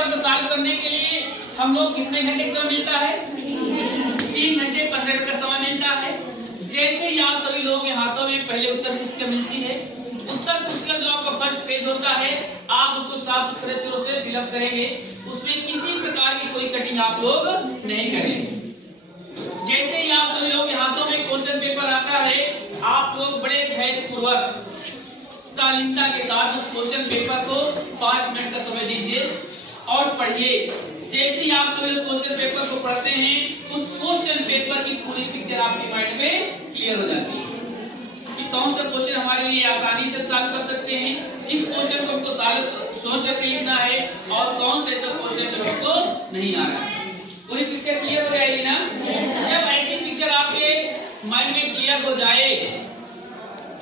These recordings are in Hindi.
पेपर को सॉल्व करने के लिए हम लोग कितने घंटे का समय मिलता है? 3 घंटे 15 मिनट का समय मिलता है। जैसे ही आप सभी लोगों के हाथों में पहले उत्तर पुस्तिका मिलती है, उत्तर पुस्तिका जो आपका फर्स्ट पेज होता है, आप उसको साफ सुथरे अक्षरों से फिलअप करेंगे। उसमें किसी प्रकार की कोई कटिंग आप लोग नहीं करेंगे। जैसे ही आप सभी लोगों के हाथों में क्वेश्चन पेपर आता है, आप लोग बड़े धैर्यपूर्वक शालीनता के साथ उस क्वेश्चन पेपर को 5 मिनट का समय दीजिए और पढ़िए। जैसे ही आप सभी लोग क्वेश्चन पेपर को पढ़ते हैं, उस क्वेश्चन पेपर की पूरी पिक्चर आपके माइंड में क्लियर हो जाती है कि कौन सा क्वेश्चन हमारे लिए आसानी से सॉल्व कर सकते हैं, किस क्वेश्चन को हमको सोच करके लिखना है और कौन से ऐसा क्वेश्चन जो हमको नहीं आ रहा है। पूरी पिक्चर क्लियर हो जाएगी ना? जब ऐसी पिक्चर आपके माइंड में क्लियर हो जाए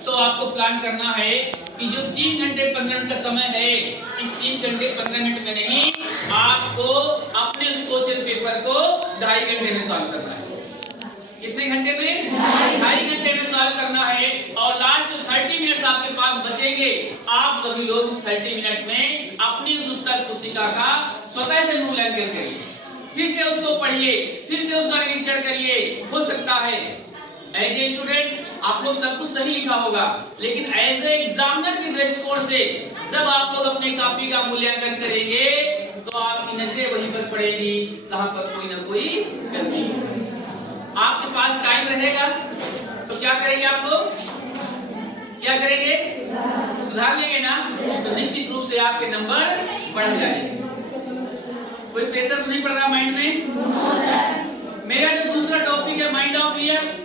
तो आपको प्लान करना है कि जो 3 घंटे 15 मिनट का समय है, इस 3 घंटे 15 मिनट में नहीं, आपको अपने उस क्वेश्चन पेपर को 2.5 घंटे में सॉल्व करना है। कितने घंटे में? 2.5 घंटे में सॉल्व करना है। और लास्ट 30 मिनट आपके पास बचेंगे। आप सभी लोग उस 30 मिनट में अपनी उस उत्तर पुस्तिका का स्वतः से मूल्यांकन करिए, फिर से उसको पढ़िए, फिर से उसका निरीक्षण करिए। हो सकता है एज ए स्टूडेंट्स आप लोग सब कुछ सही लिखा होगा, लेकिन एज ए एग्जामिनर के दृष्टिकोण से जब आप लोग अपने कॉपी का मूल्यांकन करेंगे तो आपकी नजरें वहीं पर पड़ेगी जहां पर कोई ना कोई गलती। आपके पास टाइम रहेगा तो क्या करेंगे आप लोग? क्या करेंगे? सुधार लेंगे ना? तो निश्चित रूप से आपके नंबर बढ़ जाएंगे। कोई प्रेशर तो नहीं पड़ रहा माइंड में? मेरा जो दूसरा टॉपिक है माइंड ऑफ ईयर,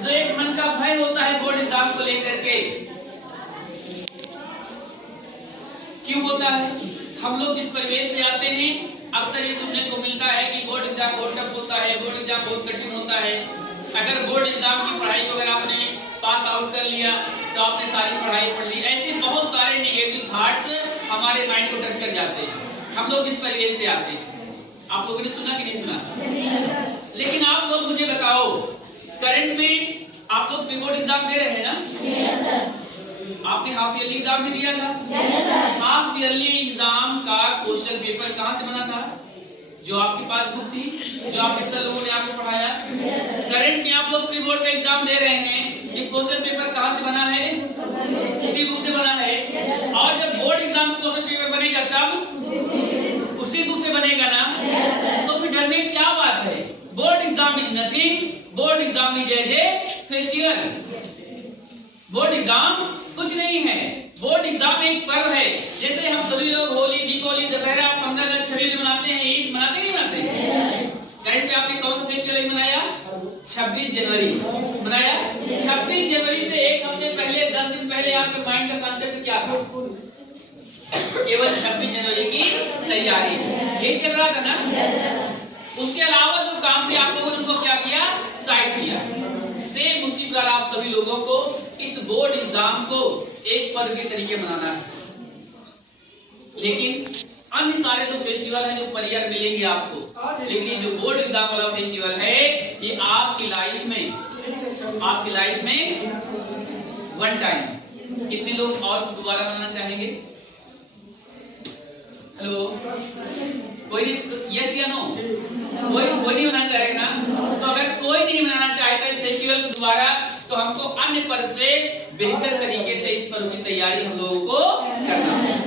जो एक मन का भय होता है बोर्ड एग्जाम को लेकर के, क्यों होता है? हम लोग जिस परिवेश से आते हैं अक्सर ये सुनने को मिलता है कि बोर्ड एग्जाम बहुत टफ होता है, बोर्ड एग्जाम बहुत कठिन होता है। अगर बोर्ड एग्जाम की पढ़ाई को अगर आपने पास आउट कर लिया तो आपने सारी पढ़ाई पढ़ ली। ऐसे बहुत सारे नेगेटिव थॉट्स हमारे माइंड को टच कर जाते हैं। हम लोग जिस परिवेश से आते हैं, आप लोगों ने सुना कि नहीं सुना? लेकिन आप लोग मुझे बताओ, करंट में आप लोग प्री बोर्ड एग्जाम दे रहे हैं ना? आपने हाफ ईयरली एग्जाम भी दिया था। हाफ ईयरली एग्जाम का क्वेश्चन पेपर कहाँ से बना था? जो आपके पास बुक थी, जो आपके सर लोगों ने आपको पढ़ाया। करंट में आप लोग प्री बोर्ड का एग्जाम दे रहे हैं, ये क्वेश्चन पेपर कहाँ से बना है? उसी बुक से बना है। और जब बोर्ड एग्जाम क्वेश्चन पेपर बनेगा तब उसी बुक से बनेगा ना? तो फिर डरने की क्या बात है? Board exam is nothing, board exam is as a festival. Board exam कुछ नहीं है, बोर्ड एग्जाम एक पर्व है। जैसे हम सभी लोग होली, दीपावली, दशहरा, 15 अगस्त, 26 मनाते हैं, ईद मनाते नहीं मनाते? करंट में आपने कौन सा फेस्टिवल मनाया? 26 जनवरी मनाया। 26 जनवरी से एक हफ्ते पहले, 10 दिन पहले आपके माइंड का कांसेप्ट क्या था? केवल 26 जनवरी की तैयारी, ये चल रहा था ना? उसके अलावा जो काम थे आप लोगों ने उनको क्या किया? साइड किया। सेम उसी प्रकार आप सभी लोगों को इस बोर्ड एग्जाम को एक पर्व के तरीके मनाना है। लेकिन अन्य सारे जो फेस्टिवल हैं जो पर ईयर मिलेंगे आपको, लेकिन ये जो बोर्ड एग्जाम वाला फेस्टिवल है ये आपकी लाइफ में वन टाइम। कितने लोग और दोबारा मनाना चाहेंगे? हेलो, कोई नहीं? यस या नो? कोई नहीं मनाना चाहेगा ना? तो अगर कोई नहीं मनाना चाहता इस फेस्टिवल को दोबारा, तो हमको अन्य पर्व से बेहतर तरीके से इस पर्व की तैयारी हम लोगों को करना है।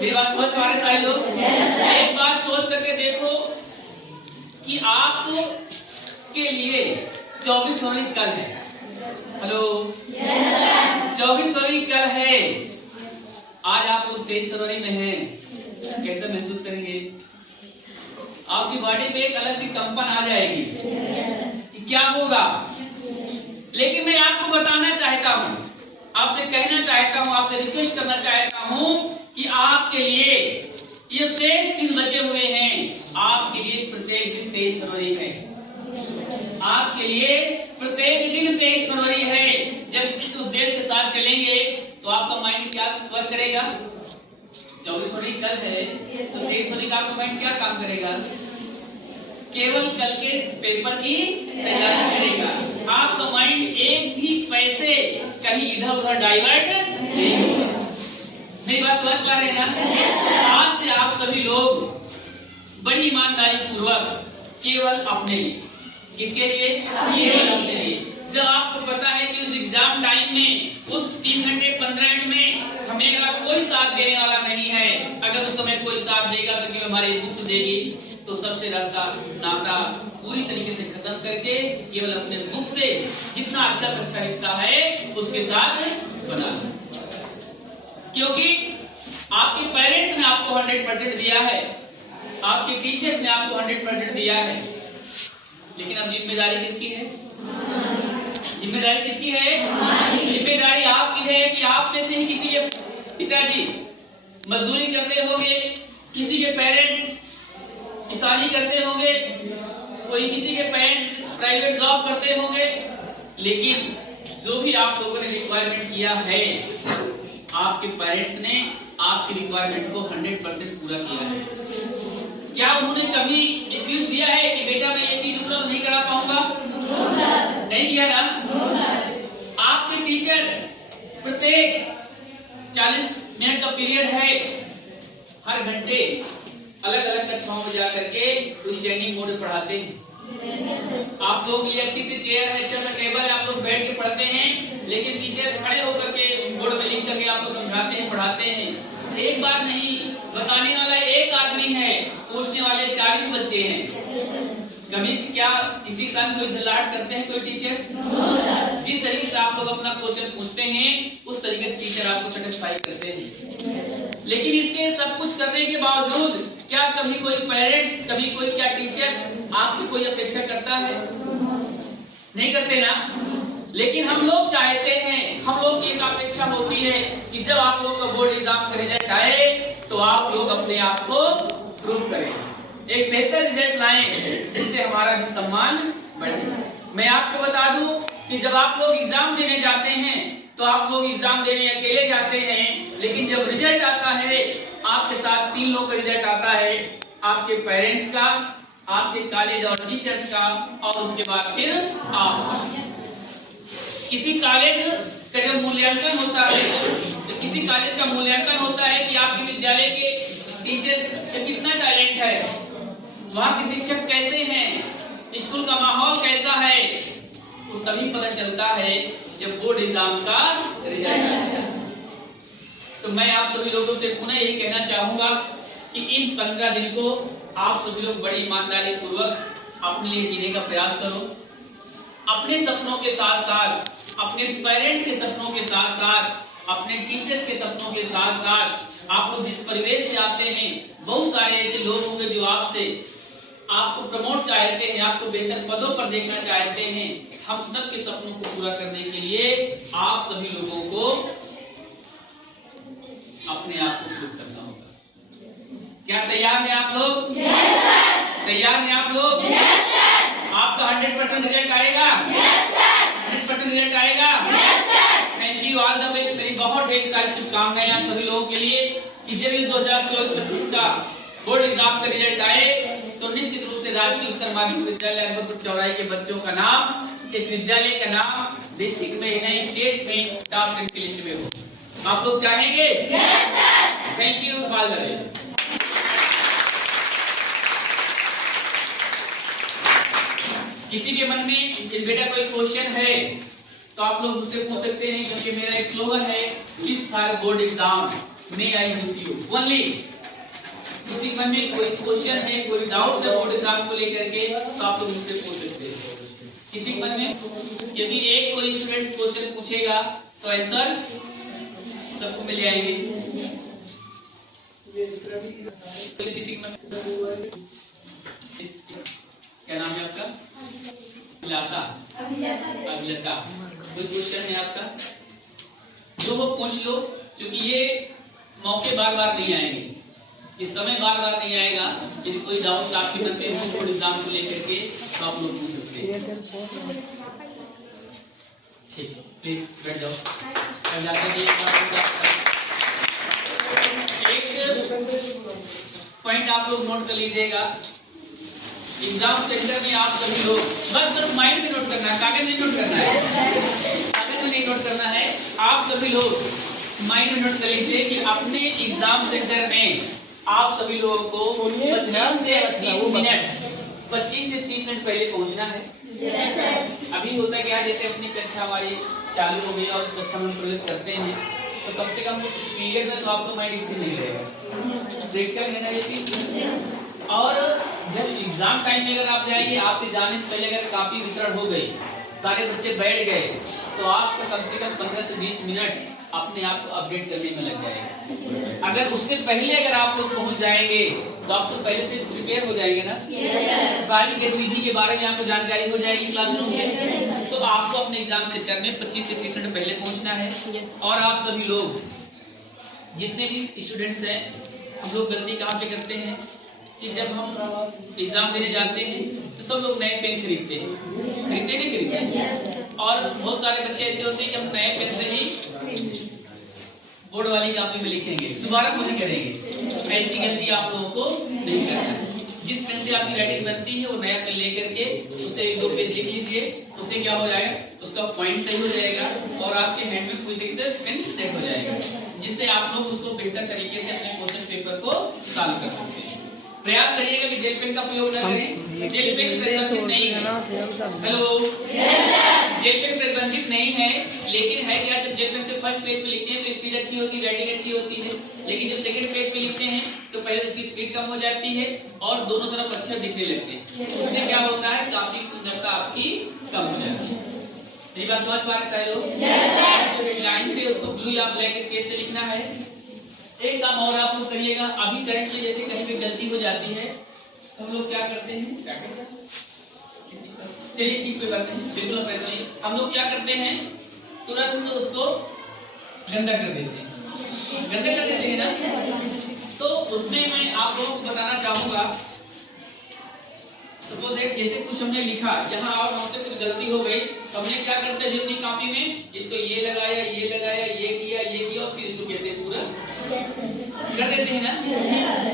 मेरी बात समझ पा रहे सारे लोग? एक बात सोच करके देखो कि आप के लिए 24 फरवरी कल है। हेलो, 24 फरवरी कल है। आज आप लोग 23 फरवरी में हैं। कैसा महसूस करेंगे? आपकी बॉडी पे एक अलग सी कंपन आ जाएगी कि क्या होगा। लेकिन मैं आपको बताना चाहता हूं, आपसे कहना चाहता हूं, आपसे रिक्वेस्ट करना चाहता हूं कि आपके लिए ये शेष दिन बचे हुए हैं, आपके लिए प्रत्येक दिन 23 फरवरी है। आपके लिए प्रत्येक दिन 23 फरवरी है। जब इस उद्देश्य के साथ चलेंगे तो आपका माइंड क्या वर्क करेगा? 24 फरवरी कल है तो 23 फरवरी का आपका माइंड क्या काम करेगा? केवल कल के पेपर की तैयारी करेगा। आपका माइंड एक भी पैसे कहीं इधर उधर डाइवर्ट नहीं होगा। मेरी बात समझ पा रहे हैं ना? आज से आप सभी लोग बड़ी ईमानदारी पूर्वक केवल अपने लिए। किसके लिए? केवल अपने लिए। जब आपको पता है कि उस एग्जाम टाइम में, उस 3 घंटे 15 मिनट में हमें कोई साथ देने वाला नहीं है, अगर उस समय कोई साथ देगा तो केवल हमारी बुक देगी, तो सबसे रास्ता नाता पूरी तरीके से खत्म करके केवल अपने बुक से जितना अच्छा से अच्छा रिश्ता है उसके साथ बना। क्योंकि आपके पेरेंट्स ने आपको 100% दिया है, आपके टीचर्स ने आपको 100% दिया है, लेकिन अब जिम्मेदारी किसकी है? जिम्मेदारी किसकी है? जिम्मेदारी आपकी है कि आप में से ही किसी के पिताजी मजदूरी करते होंगे, किसी के पेरेंट्स किसानी करते होंगे, कोई किसी के पेरेंट्स प्राइवेट जॉब करते होंगे, लेकिन जो भी आप लोगों ने रिक्वायरमेंट किया है, आपके पेरेंट्स ने आपकी रिक्वायरमेंट को 100% पूरा किया है। क्या उन्होंने कभी एक्सक्यूज दिया है कि बेटा मैं ये चीज उपलब्ध नहीं करा पाऊंगा? नहीं किया ना? आपके टीचर्स प्रत्येक 40 मिनट का पीरियड है, हर घंटे अलग अलग कक्षाओं में जा करके स्टैंडिंग मोड में पढ़ाते हैं। आप लोग के लिए अच्छी सी चेयर है, अच्छा सा टेबल है, आप लोग बैठ के पढ़ते हैं, लेकिन टीचर्स खड़े होकर के बोर्ड में लिख करके आपको समझाते हैं, पढ़ाते हैं। एक बार नहीं, बताने वाला एक आदमी है, पूछने वाले 40 बच्चे हैं। कभी क्या किसी साथ कोई झल्लाट करते हैं कोई टीचर? जिस तरीके से आप लोग अपना क्वेश्चन पूछते हैं उस तरीके से टीचर आपको सेटिस्फाई करते हैं। लेकिन इसके सब कुछ करने के बावजूद क्या कभी कोई पेरेंट्स, कभी कोई क्या टीचर्स आपसे कोई अपेक्षा करता है? नहीं करते ना? लेकिन हम लोग चाहते हैं, हम लोग की एक अपेक्षा होती है कि जब आप लोगों का बोर्ड एग्जाम का रिजल्ट आए तो आप लोग अपने आप को प्रूव करें, एक बेहतर रिजल्ट लाएं, जिससे हमारा भी सम्मान बढ़े। मैं आपको बता दूं कि जब आप लोग एग्जाम देने जाते हैं तो आप लोग एग्जाम देने अकेले जाते हैं, लेकिन जब रिजल्ट आता है, आपके साथ 3 लोगों का रिजल्ट आता है, आपके पेरेंट्स का, आपके कॉलेज और टीचर्स का, और उसके बाद फिर आपका। किसी कॉलेज का जब मूल्यांकन होता है तो किसी कॉलेज का मूल्यांकन होता है कि आपके विद्यालय के टीचर्स का कितना टैलेंट है, वहाँ के शिक्षक कैसे हैं, स्कूल का माहौल कैसा है, तो तभी पता चलता है जब बोर्ड एग्जाम का रिजल्ट आता है। तो मैं आप सभी लोगों से पुनः यही कहना चाहूंगा कि इन 15 दिन को आप सभी लोग बड़ी ईमानदारी पूर्वक अपने लिए जीने का प्रयास करो। अपने सपनों के साथ साथ, अपने पेरेंट्स के सपनों के साथ साथ, अपने टीचर्स के सपनों के साथ साथ, आप लोग जिस परिवेश से आते हैं, बहुत सारे ऐसे लोग होंगे जो आपसे आपको प्रमोट चाहते हैं, आपको बेहतर पदों पर देखना चाहते हैं। हम सब के सपनों को पूरा करने के लिए आप सभी लोगों को अपने आप को शुरू करना होगा। क्या तैयार हैं आप लोग? तैयार हैं आप लोग? आपका 100% रिजल्ट आएगा? 100% रिजल्ट आएगा? Thank you, all the best. मेरी बहुत ढेर सारी शुभकामनाएं आप सभी लोगों के लिए कि जब ये 2024-25 का बोर्ड एग्जाम का रिजल्ट आए तो निश्चित रूप से राजकीय उच्चतर माध्यमिक विद्यालय अकबरपुर चौराहे के बच्चों का नाम, इस विद्यालय का नाम डिस्ट्रिक्ट में नहीं स्टेट में टॉप 10 की लिस्ट में हो। आप लोग चाहेंगे? Thank you, all the best. किसी के मन में कि बेटा कोई क्वेश्चन है तो आप लोग मुझसे पूछ सकते हैं, क्योंकि मेरा एक स्लोगन है, this for board exam may I help you only. किसी के मन में कोई क्वेश्चन है, कोई डाउट है बोर्ड एग्जाम को लेकर के, तो आप लोग मुझसे पूछ सकते हैं। किसी के मन में, क्योंकि एक कोई स्टूडेंट क्वेश्चन पूछेगा तो आंसर सबको मिल जाएंगे। किसी के मन में, क्या नाम है आपका? अभिलाषा, अभिलता। कोई क्वेश्चन है आपका जो वो पूछ लो, क्योंकि ये मौके बार बार नहीं आएंगे, इस समय बार बार नहीं आएगा। यदि कोई डाउट आपके मन में हो बोर्ड एग्जाम को लेकर के तो आप लोग पूछ सकते हैं। ठीक, प्लीज बैठ जाओ। एक पॉइंट आप लोग नोट कर लीजिएगा, एग्जाम सेंटर में आप सभी लोग बस माइंड में नोट करना है, कागज में नोट करना है, कागज में नहीं नोट करना है। आप सभी लोग माइंड में नोट कर लीजिए कि अपने एग्जाम सेंटर में आप सभी लोगों को 25 से 30 मिनट पहले पहुंचना है। अभी होता क्या, जैसे अपनी कक्षा हमारी चालू हो गई और कक्षा में प्रवेश करते हैं तो कम से कम उस पीरियड में तो आपको माइंड इससे नहीं रहेगा, प्रैक्टिकल है ना ये चीज। और जब एग्जाम टाइम में अगर आप जाएंगे, आपके जाने से पहले अगर कॉपी वितरण हो गई, सारे बच्चे बैठ गए, तो आपका कम से कम 15 से 20 मिनट अपने आप को अपडेट करने में लग जाएगा। अगर उससे पहले अगर आप लोग पहुंच जाएंगे तो आप तो पहले से प्रिपेयर हो जाएंगे ना, सारी गतिविधि के बारे में आपको जानकारी हो जाएगी क्लासरूम में। तो आपको अपने एग्जाम सेंटर में 25 से 30 मिनट पहले पहुंचना है। और आप सभी लोग जितने भी स्टूडेंट्स हैं, हम लोग गलती कहाँ पे करते हैं कि जब हम एग्जाम देने जाते हैं तो सब लोग नए पेन खरीदते हैं, खरीदते नहीं खरीदते। और बहुत सारे बच्चे ऐसे होते हैं कि हम नए पेन से ही बोर्ड वाली कॉपी में लिखेंगे, दोबारा को नहीं करेंगे। ऐसी गलती आप लोगों को नहीं करना है। जिस पेन से आपकी राइटिंग बनती है वो नया पेन लेकर के उससे 1-2 पेज लिख लीजिए, उससे क्या हो जाएगा, उसका पॉइंट सही हो जाएगा और आपके हैंड में पूरी तरीके से पेन सेट हो जाएगा, जिससे आप लोग उसको बेहतर तरीके से अपने क्वेश्चन पेपर को सॉल्व कर सकते हैं। प्रयास करिएगा कि जेल पेन का प्रयोग न करें, जेल पेन प्रतिबंधित नहीं है। हेलो, जेल पेन प्रतिबंधित नहीं है, लेकिन है क्या, जब जेल पेन से फर्स्ट पेज पे लिखते हैं तो स्पीड अच्छी होती है, राइटिंग अच्छी होती है। लेकिन जब सेकंड पेज पे लिखते हैं तो पहले उसकी स्पीड कम हो जाती है और दोनों तरफ अक्षर दिखने लगते हैं। उससे क्या होता है, काफी सुंदरता आपकी कम हो जाती है। मेरी बात समझ पा रहे सारे लोग? लाइन से उसको ब्लू या ब्लैक स्केच से लिखना है। एक काम और आप लोग करिएगा, अभी करंटली जैसे कहीं पे गलती हो जाती है हम लोग क्या करते हैं, चलिए ठीक कोई बात नहीं, बिल्कुल नहीं, हम लोग क्या करते हैं तुरंत उसको गंदा कर देते हैं, गंदा कर देते हैं ना। तो उसमें मैं आप लोगों को बताना चाहूंगा, सपोज जैसे कुछ हमने लिखा यहाँ और हमसे कुछ गलती हो गई, तो हमने क्या करते हैं अपनी कॉपी में इसको ये लगाया, ये लगाया, ये किया और फिर इसको कहते हैं पूरा कर देते हैं ना।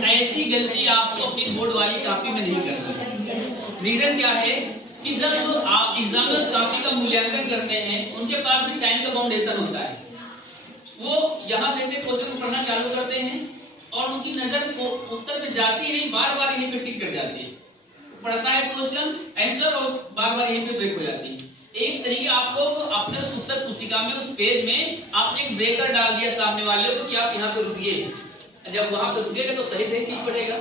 ऐसी गलती आपको अपनी बोर्ड वाली कॉपी में नहीं करनी। रीजन क्या है कि जब आप एग्जामिनर्स कॉपी का मूल्यांकन करते हैं, उनके पास भी टाइम का बाउंडेशन होता है। वो यहाँ से क्वेश्चन पढ़ना चालू करते हैं और उनकी नजर उत्तर पे जाती ही नहीं, बार बार यहीं पे टिक कर जाती है, पढ़ता है क्वेश्चन आंसर और बार बार यहीं पे ब्रेक हो जाती है। एक तरीके आप लोग अपने उत्तर पुस्तिका में उस पेज में आपने एक ब्रेकर डाल दिया सामने वाले को कि आप यहाँ पे रुकिए। जब वहां पे रुकेगा तो सही चीज पढ़ेगा,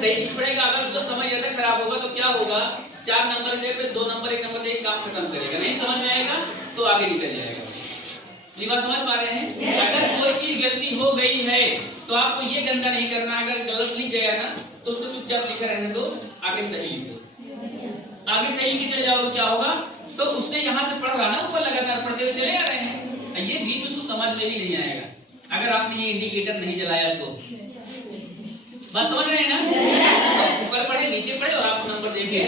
सही चीज पढ़ेगा। अगर उसका समय ज्यादा खराब होगा तो क्या होगा, 4 नंबर दे पे 2 नंबर 1 नंबर दे काम खत्म करेगा, नहीं समझ में आएगा तो आगे निकल जाएगा। ये बात समझ पा रहे हैं? अगर कोई चीज गलती हो गई है तो आपको ये गंदा नहीं करना, अगर गलत लिख गया ना तो उसको चुपचाप लिखा रहने दो, आगे सही लिखो, आगे सही लिखे चले जाओ। क्या होगा, तो उसने यहाँ से पढ़ रहा ना, वो लगातार पढ़ते हुए चले आ रहे हैं, ये बीच में उसको समझ में ही नहीं आएगा अगर आपने ये इंडिकेटर नहीं जलाया तो। बस समझ रहे हैं ना, ऊपर पढ़े नीचे पढ़े और आपको नंबर देखे।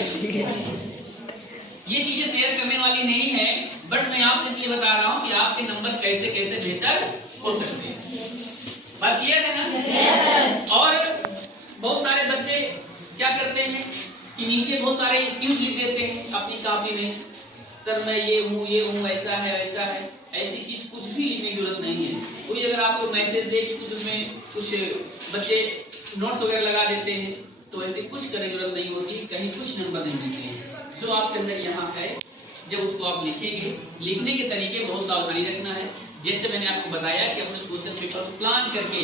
ये चीजें शेयर करने वाली नहीं है, बट मैं आपसे इसलिए बता रहा हूँ कि आपके नंबर कैसे कैसे बेहतर हो सकते हैं। बात क्लियर है ना? और बहुत सारे बच्चे क्या करते हैं कि नीचे बहुत सारे एक्सक्यूज लिख देते हैं अपनी कॉपी में, सर मैं ये हूँ, ऐसा है वैसा है। ऐसी चीज कुछ भी लिखने की जरूरत नहीं है। कोई अगर आपको मैसेज दे कि कुछ उसमें कुछ बच्चे नोट्स वगैरह लगा देते हैं, तो ऐसे कुछ करने की जरूरत नहीं होती, कहीं कुछ नंबर नहीं मिलते हैं। जो आपके अंदर यहाँ है, जब उसको आप लिखेंगे, लिखने के तरीके बहुत सावधानी रखना है। जैसे मैंने आपको बताया कि अपने क्वेश्चन पेपर को प्लान करके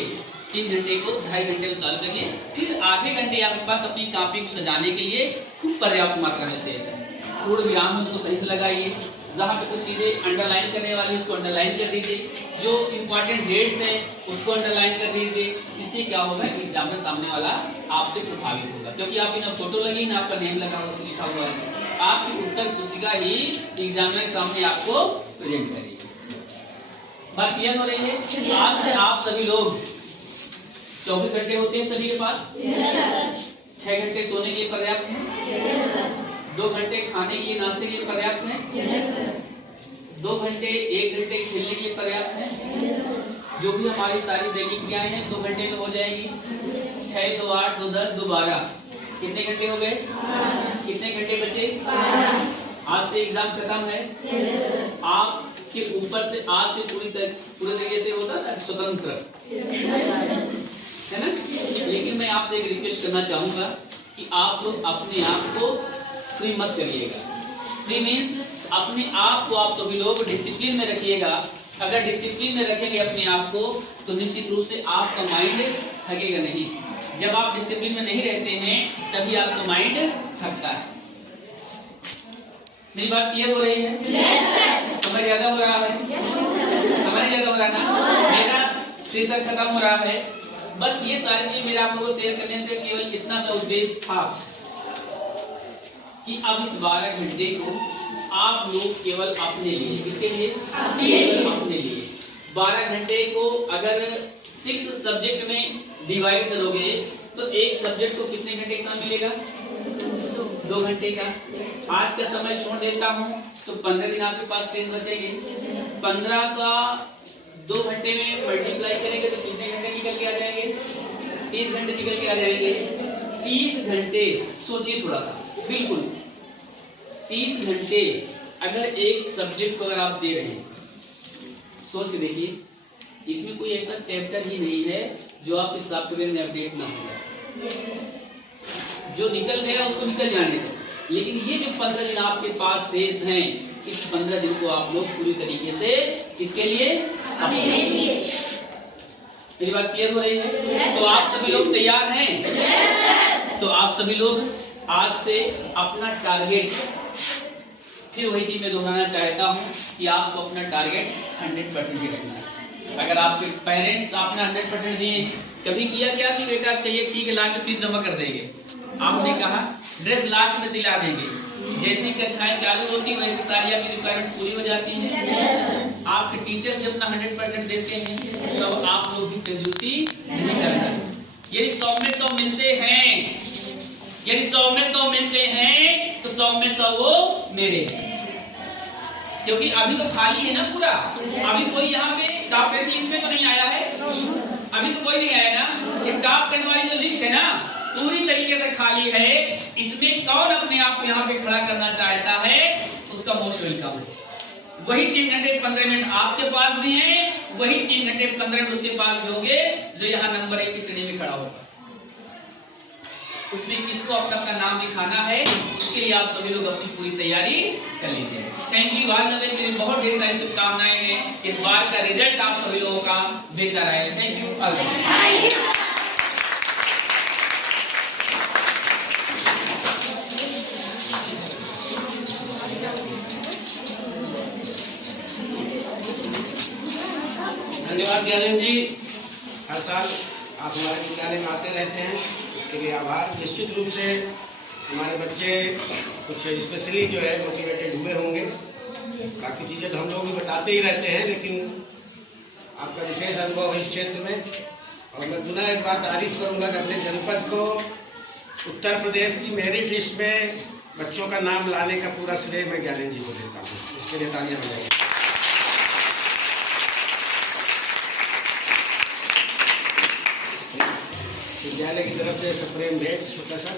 3 घंटे को 2.5 घंटे में सॉल्व करिए, फिर आधे घंटे आपके पास अपनी कॉपी को सजाने के लिए खूब पर्याप्त मात्रा में शेष है। पूर्ण विराम उसको सही से लगाइए, जहाँ पे कुछ चीजें अंडरलाइन करने वाली उसको अंडरलाइन कर दीजिए, जो इम्पोर्टेंट डेट्स हैं उसको अंडरलाइन कर दीजिए। इससे क्या होगा कि एग्जामिनर सामने वाला आपसे प्रभावित होगा, क्योंकि आपकी ना फोटो लगी ना आपका नेम लगा हुआ लिखा हुआ है, आपकी उत्तर पुस्तिका ही एग्जामिनर के सामने आपको प्रेजेंट करेगी। बात क्लियर हो रही है? आज से आप सभी लोग 24 घंटे होते हैं सभी के पास, 6 घंटे सोने के लिए पर्याप्त है, 2 घंटे खाने के लिए नाश्ते के लिए पर्याप्त है, 2 घंटे 1 घंटे खेलने के लिए पर्याप्त है। जो भी हमारी सारी दैनिक क्रियाएं हैं 2 घंटे में हो जाएगी। 6, 2, 8, 2, 10, 2, 12 कितने घंटे हो गए? कितने घंटे बचे? आज से एग्जाम खत्म है। आपके ऊपर से आज से पूरी तरीके से होता था स्वतंत्र, है ना? लेकिन मैं आपसे एक रिक्वेस्ट करना चाहूंगा कि आप लोग अपने आप को फ्री मत करिएगा। फ्री मीन्स अपने आप को आप सभी लोग डिसिप्लिन में रखिएगा। अगर डिसिप्लिन में रखेंगे अपने आप को तो निश्चित रूप से आपका माइंड थकेगा नहीं। जब आप डिसिप्लिन में नहीं रहते हैं तभी आपका माइंड थकता है। मेरी बात क्लियर हो रही है? yes, समझ ज्यादा हो रहा है? समझ ज्यादा हो रहा है ना? मेरा सेशन खत्म हो रहा है। बस ये सारी चीज मेरा आप लोगों को शेयर करने से केवल इतना सा उद्देश्य था कि अब इस 12 घंटे को आप लोग केवल अपने लिए, किसके लिए? केवल अपने लिए 12 घंटे को अगर 6 सब्जेक्ट में डिवाइड करोगे तो एक सब्जेक्ट को कितने घंटे का समय मिलेगा? 2 घंटे का। आज का समय छोड़ देता हूँ तो 15 दिन आपके पास शेष बचेंगे। 15 का 2 घंटे में मल्टीप्लाई करेंगे तो कितने घंटे निकल के आ जाएंगे? 30 घंटे निकल के आ जाएंगे। 30 घंटे सोचिए थोड़ा सा, बिल्कुल 30 घंटे अगर एक सब्जेक्ट को अगर आप दे रहे हैं, सोच के देखिए, इसमें कोई ऐसा चैप्टर ही नहीं है जो आप इस सॉफ्टवेयर में अपडेट ना होगा। जो निकल गया उसको निकल जाने दो, लेकिन ये जो 15 दिन आपके पास शेष हैं, इस 15 दिन को आप लोग पूरी तरीके से किसके लिए? अपने लिए। मेरी बात क्लियर हो रही है? तो आप सभी लोग तैयार हैं? तो आप सभी लोग आज से अपना टारगेट, फिर वही चीज मैं दोहराना चाहता हूँ कि आपको अपना टारगेट 100% ही रखना है। अगर आपके पेरेंट्स अपना 100% दिए, कभी किया क्या कि बेटा चाहिए ठीक है लास्ट में फीस जमा कर देंगे, आपने कहा ड्रेस लास्ट में दिला देंगे, जैसी कक्षाएं चालू होती वैसे सारी आपकी रिक्वायरमेंट पूरी हो जाती है। आपके टीचर्स भी अपना 100% देते हैं, तब आप लोग भी कंजूसी नहीं करना। यदि 100 में 100 मिलते हैं, यदि 100 में 100 मिलते हैं तो 100 में 100 वो मेरे, क्योंकि अभी तो खाली है ना पूरा। अभी कोई यहाँ पे टॉप की लिस्ट में तो नहीं आया है, अभी तो कोई नहीं आया ना। ये टॉप 10 वाली जो लिस्ट है ना पूरी तरीके से खाली है। इसमें कौन अपने आप को यहाँ पे खड़ा करना चाहता है उसका मोस्ट वेलकम है। वही 3 घंटे 15 मिनट आपके पास भी हैं, वही 3 घंटे 15 मिनट उसके पास भी होंगे जो यहाँ नंबर 1 की श्रेणी में खड़ा होगा। उसमें किसको अपना अपना नाम लिखाना है, उसके लिए आप सभी लोग अपनी पूरी तैयारी कर लीजिए। Thank you all the best. मेरी बहुत ढेर सारी शुभकामनाएं हैं। इस बार का रिजल्ट आप सभी लोगों का बेहतर आए। Thank you all the best. धन्यवाद ज्ञानेंद्र जी। हर साल आप हमारे विद्यालय में आते रहते हैं, इसके लिए आभार। निश्चित रूप से हमारे बच्चे कुछ स्पेशली जो है मोटिवेटेड हुए होंगे। बाकी चीज़ें तो हम लोग भी बताते ही रहते हैं, लेकिन आपका विशेष अनुभव है इस क्षेत्र में। और मैं पुनः एक बार तारीफ करूँगा कि अपने जनपद को उत्तर प्रदेश की मेरिट लिस्ट में बच्चों का नाम लाने का पूरा श्रेय मैं ज्ञानेंद्र जी को देता हूँ। इसके लिए तालियां बजाइए। विद्यालय की तरफ से सप्रेम भेंट छोटा सा।